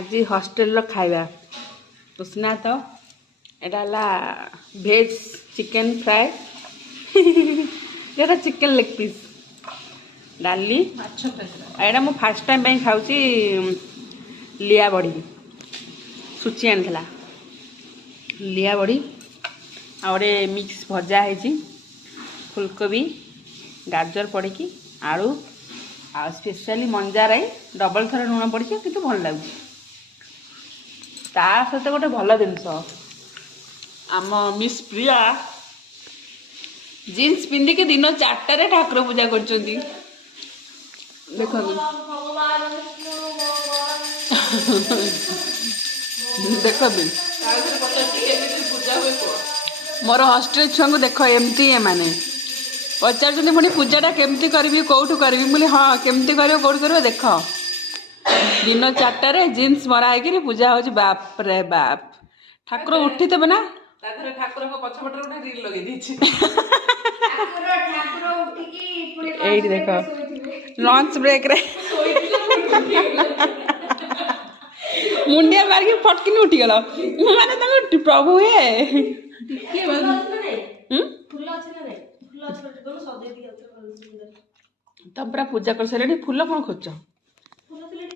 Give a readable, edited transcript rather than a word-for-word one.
आज हॉस्टेल खाଇବା उष्णा तो एटा भेज चिकन फ्राए ये चिकन लेग पीस डाली एटा मु फास्ट टाइम खाऊँ लिया बड़ी सुची आनी लिया बड़ी आउे मिक्स भजा है फुलकोबी गाजर पड़ी आलू आ स्पेशली मंजा राई डबल थर लुण पड़ी कि भल लगे सहित गोटे भल जिनस आम मिस प्रिया जीन्स पिंधिकी दिन 4टार ठाकुर पूजा कर देख देख मोर हॉस्टेल छुआ को देख एमती माने पचार पुणी पूजाटा केमती करी कौटू करी मुझे हाँ केमती कर कौट कर देख दिन 4टार जीन्स मरा है पूजा हो बाप रे बाप ठाकुर उठी थे ना ठाकुर पछपटे गोटे रील लगे देख लंच ब्रेक रे मुंडिया मारिक फटकिन उठीगल माने प्रभु हे तब पूरा पूजा कर सारे फूल कौन खोज